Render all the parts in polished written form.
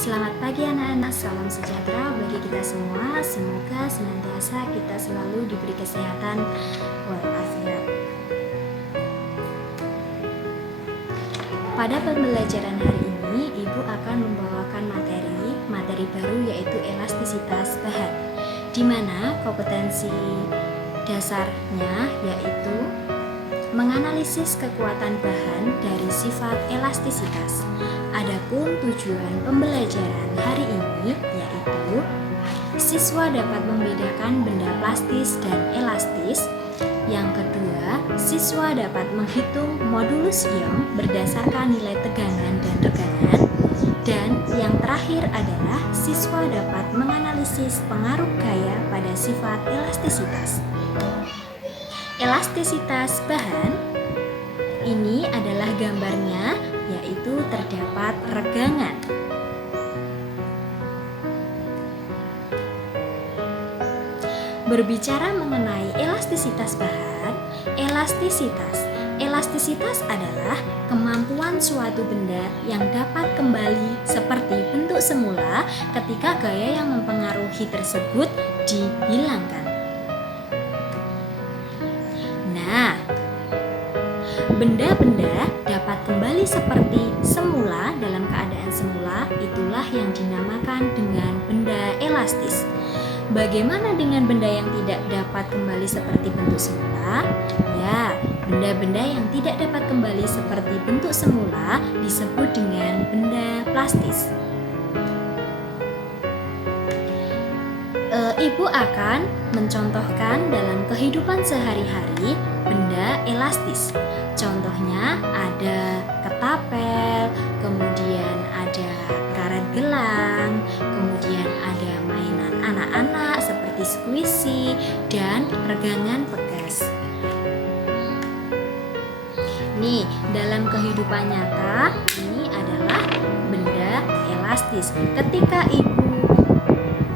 Selamat pagi anak-anak, salam sejahtera bagi kita semua. Semoga senantiasa kita selalu diberi kesehatan walafiat. Pada pembelajaran hari ini, Ibu akan membawakan materi baru yaitu elastisitas bahan, di mana kompetensi dasarnya yaitu menganalisis kekuatan bahan dari sifat elastisitas. Adapun tujuan pembelajaran hari ini yaitu siswa dapat membedakan benda plastis dan elastis. Yang kedua, siswa dapat menghitung modulus ion berdasarkan nilai tegangan dan tekanan. Dan yang terakhir adalah siswa dapat menganalisis pengaruh gaya pada sifat elastisitas. Elastisitas bahan ini adalah gambarnya, yaitu terdapat regangan. Berbicara mengenai elastisitas bahan, elastisitas adalah kemampuan suatu benda yang dapat kembali seperti bentuk semula ketika gaya yang mempengaruhi tersebut dihilangkan. Nah, benda-benda dapat kembali seperti semula dalam keadaan semula, itulah yang dinamakan dengan benda elastis. Bagaimana dengan benda yang tidak dapat kembali seperti bentuk semula? Ya, benda-benda yang tidak dapat kembali seperti bentuk semula disebut dengan benda plastis. Ibu akan mencontohkan dalam kehidupan sehari-hari benda elastis. Contohnya ada ketapel, kemudian ada karet gelang, kemudian ada mainan anak-anak seperti squishy dan regangan bekas. Nih, dalam kehidupan nyata ini adalah benda elastis. Ketika ibu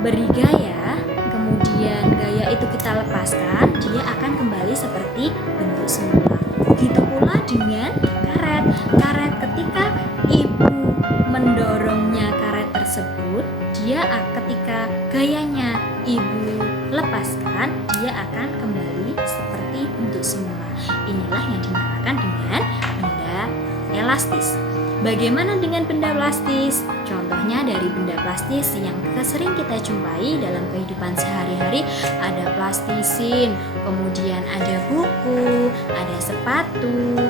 beri gaya, kemudian gaya itu kita lepaskan, dia akan kembali seperti bentuk semula. Begitu pula dengan karet. Karet ketika ibu mendorongnya karet tersebut, dia ketika gayanya ibu lepaskan, dia akan kembali seperti bentuk semula. Inilah yang dinamakan dengan benda elastis. Bagaimana dengan benda plastis? Contohnya dari benda plastis yang sering kita jumpai dalam kehidupan sehari-hari ada plastisin, kemudian ada buku, ada sepatu,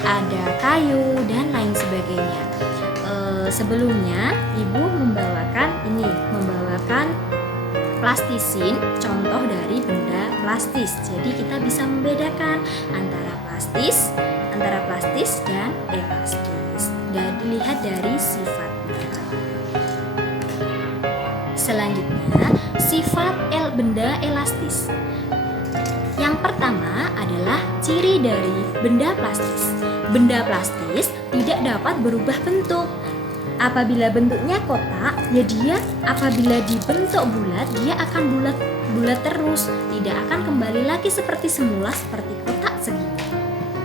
ada kayu, dan lain sebagainya. Sebelumnya ibu membawakan plastisin, contoh dari benda plastis. Jadi kita bisa membedakan antara plastis dan elastis dan dilihat dari sifatnya. Selanjutnya, sifat benda elastis. Yang pertama adalah ciri dari benda plastis. Benda plastis tidak dapat berubah bentuk. Apabila bentuknya kotak, ya dia apabila dibentuk bulat, dia akan bulat terus, tidak akan kembali lagi seperti semula seperti kotak segini.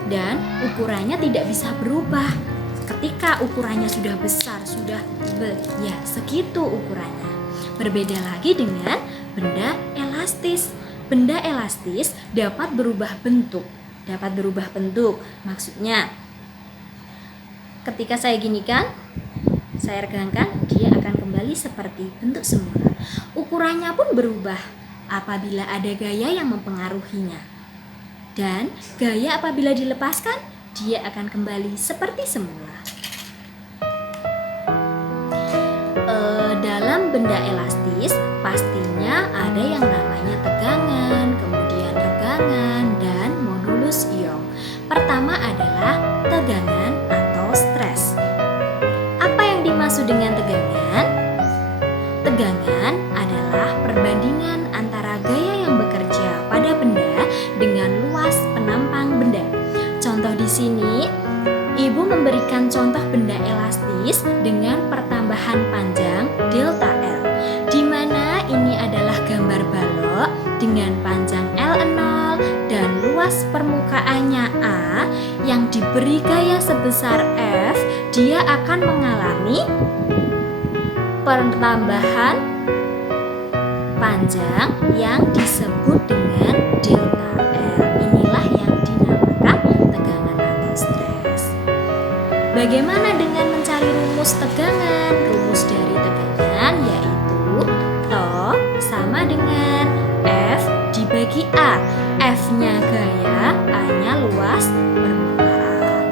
Dan ukurannya tidak bisa berubah. Ketika ukurannya sudah besar, segitu ukurannya. Berbeda lagi dengan benda elastis. Benda elastis dapat berubah bentuk. Maksudnya, ketika saya ginikan, saya regangkan, dia akan kembali seperti bentuk semula. Ukurannya pun berubah apabila ada gaya yang mempengaruhinya. Dan gaya apabila dilepaskan, dia akan kembali seperti semula. Dalam benda elastis, pastinya ada yang namanya tegangan, kemudian regangan, dan modulus ion. Pertama adalah tegangan atau stres. Apa yang dimaksud dengan tegangan? Tegangan adalah perbandingan antara gaya yang bekerja pada benda dengan luas penampang benda. Contoh di sini, ibu memberikan contoh benda elastis dengan pertambahan panjang delta L, di mana ini adalah gambar balok dengan panjang L0 dan luas permukaannya A yang diberi gaya sebesar F, dia akan mengalami pertambahan panjang yang disebut dengan delta L. Inilah yang dinamakan tegangan anti-stres. Bagaimana dengan mencari rumus tegangan? Rumus dari tegangan yaitu TO sama dengan F dibagi A. F-nya gaya, A-nya luas permukaan.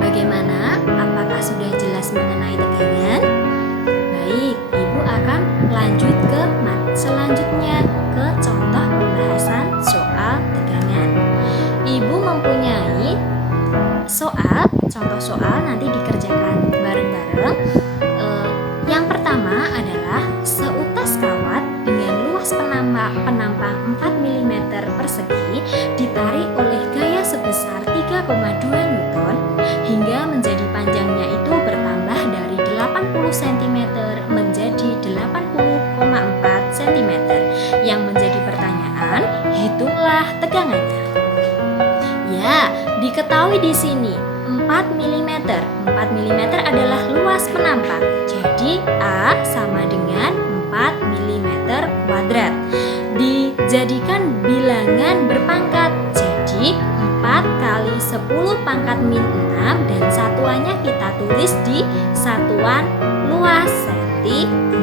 Bagaimana? Apakah sudah jelas mengenai tegangan? Baik, Ibu akan lanjut ke selanjutnya ke contoh pembahasan soal tegangan. Ibu mempunyai contoh soal nanti dikerjakan bareng-bareng. Yang pertama adalah seutas kawat dengan luas penampang 4 mm persegi ditarik oleh gaya sebesar 3,2 Newton hingga menjadi panjangnya itu bertambah dari 80 cm menjadi 80,4 cm. Yang menjadi pertanyaan, hitunglah tegangannya. Ya, diketahui di sini 4 mm. 4 mm adalah luas penampang. Jadi A sama dengan 4 mm kuadrat. Dijadikan bilangan berpangkat. Jadi 4 kali 10 pangkat min 6 dan satuannya kita tulis di satuan luas cm.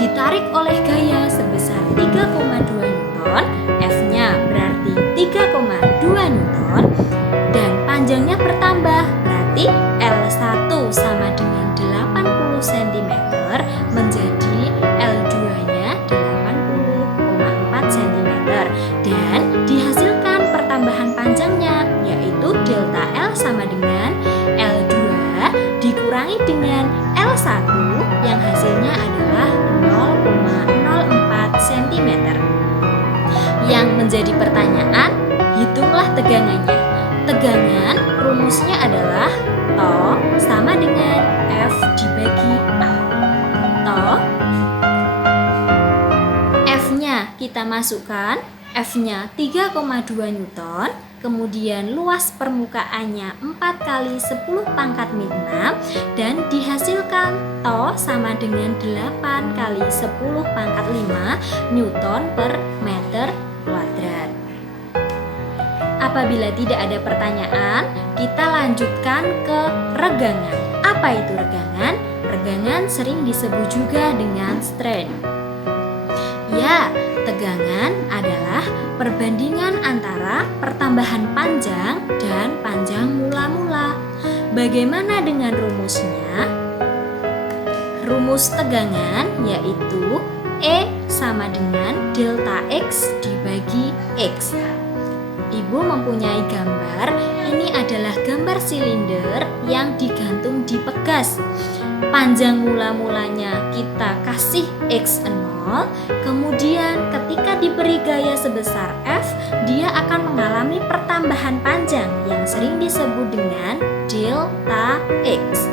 Ditarik oleh gaya sebesar 3,2 Newton, F-nya berarti 3,2 Newton dan panjangnya bertambah, berarti L1 sama dengan 80 cm menjadi L2-nya 80,4 cm dan dihasilkan pertambahan panjangnya yaitu delta L sama dengan L2 dikurangi dengan L1 yang hasilnya adalah 0,04 cm. Yang menjadi pertanyaan, hitunglah tegangannya. Tegangan rumusnya adalah TO sama dengan F dibagi A. TO, F-nya kita masukkan, F-nya 3,2 Newton, kemudian luas permukaannya 4 kali 10 pangkat min 6 dan dihasilkan TO sama dengan 8 kali 10 pangkat 5 Newton per meter kuadrat. Apabila tidak ada pertanyaan, kita lanjutkan ke regangan. Apa itu regangan? Regangan sering disebut juga dengan strain. Ya, tegangan adalah perbandingan antara pertambahan panjang dan panjang mula-mula. Bagaimana dengan rumusnya? Rumus tegangan yaitu E sama dengan delta X dibagi X. Ibu mempunyai gambar, ini adalah gambar silinder yang digantung di pegas. Panjang mula-mulanya kita kasih X0, kemudian ketika diberi gaya sebesar F, dia akan mengalami pertambahan panjang yang sering disebut dengan delta X.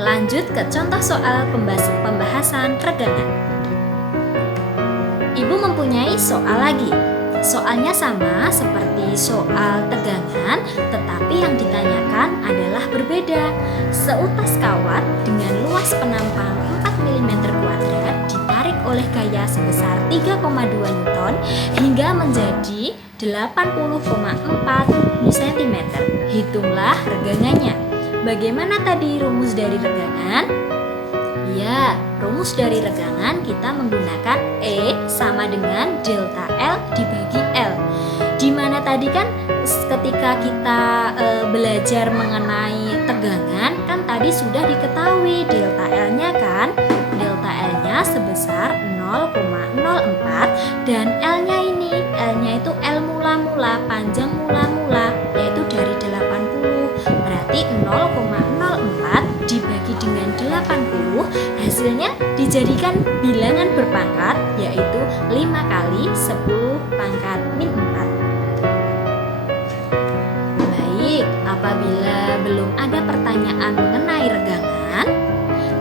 Lanjut ke contoh soal pembahasan regangan. Ibu mempunyai soal lagi. Soalnya sama seperti soal tegangan, tetapi yang ditanyakan adalah berbeda. Seutas kawat dengan luas penampang 4 mm kuadrat ditarik oleh gaya sebesar 3,2 Newton hingga menjadi 80,4 cm. Hitunglah regangannya. Bagaimana tadi rumus dari regangan? Ya, rumus dari regangan kita menggunakan E sama dengan delta L dibagi L. Dimana tadi kan ketika kita belajar mengenai tegangan kan tadi sudah diketahui delta L-nya kan. Delta L-nya sebesar 0,04 dan L-nya itu L mula-mula, panjang mula-mula yaitu dari 80. Berarti 0,04 dibagi dengan 80 hasilnya dijadikan bilangan berpangkat yaitu 5 kali 10 pangkat min 4. Baik, apabila belum ada pertanyaan mengenai regangan,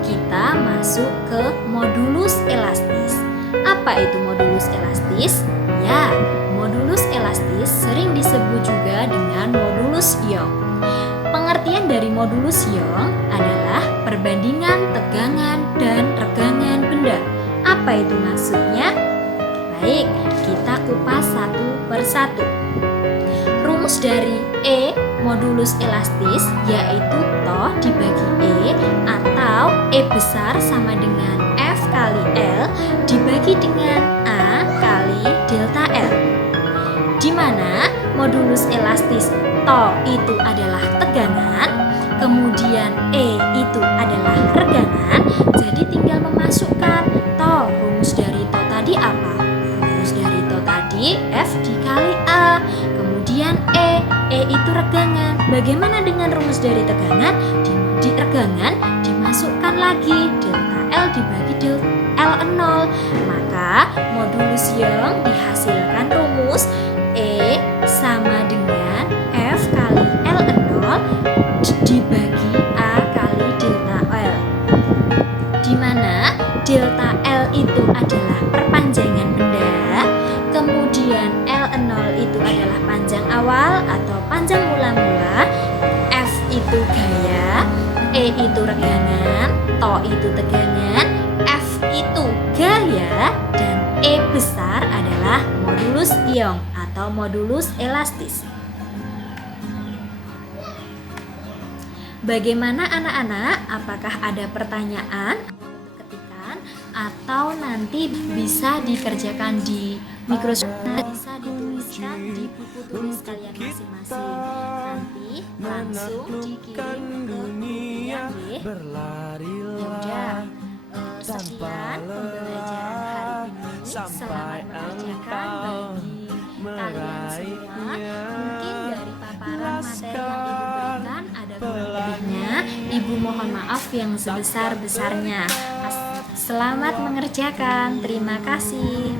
kita masuk ke modulus elastis. Apa itu modulus elastis? Ya, modulus elastis sering disebut juga dengan modulus Young. Pengertian dari modulus Young adalah perbandingan tegangan dan regangan benda. Apa itu maksudnya? Baik, kita kupas satu persatu. Rumus dari E modulus elastis yaitu toh dibagi E atau E besar sama dengan F kali L dibagi dengan A kali delta L, di mana modulus elastis toh itu adalah tegangan, kemudian E itu adalah regangan. Jadi tinggal memasukkan toh. Rumus dari toh tadi apa? Rumus dari toh tadi F dikali A, kemudian E itu regangan. Bagaimana dengan rumus dari tegangan? Di regangan dimasukkan lagi delta L dibagi delta L0, maka modulus yang dihasilkan rumus E sama dengan F kali L0 dibagi A kali delta L, di mana delta L itu adalah perpanjangan benda, kemudian L0 itu adalah panjang awal atau panjang mula-mula, F itu gaya, E itu regangan, toh itu tegangan, F itu gaya, dan E besar adalah modulus ion atau modulus elastis. Bagaimana anak-anak? Apakah ada pertanyaan ketikan atau nanti bisa dikerjakan di Microsoft, bisa dituliskan di buku tulis kalian masing-masing. Nanti langsung dikirim ke gurunya ya. Yaudah, sekian pembelajaran hari ini. Selamat mengerjakan bagi kalian semua. Mungkin dari paparan materi yang Ibu berikan ada kurang lebihnya, Ibu mohon maaf yang sebesar-besarnya. Selamat mengerjakan. Terima kasih.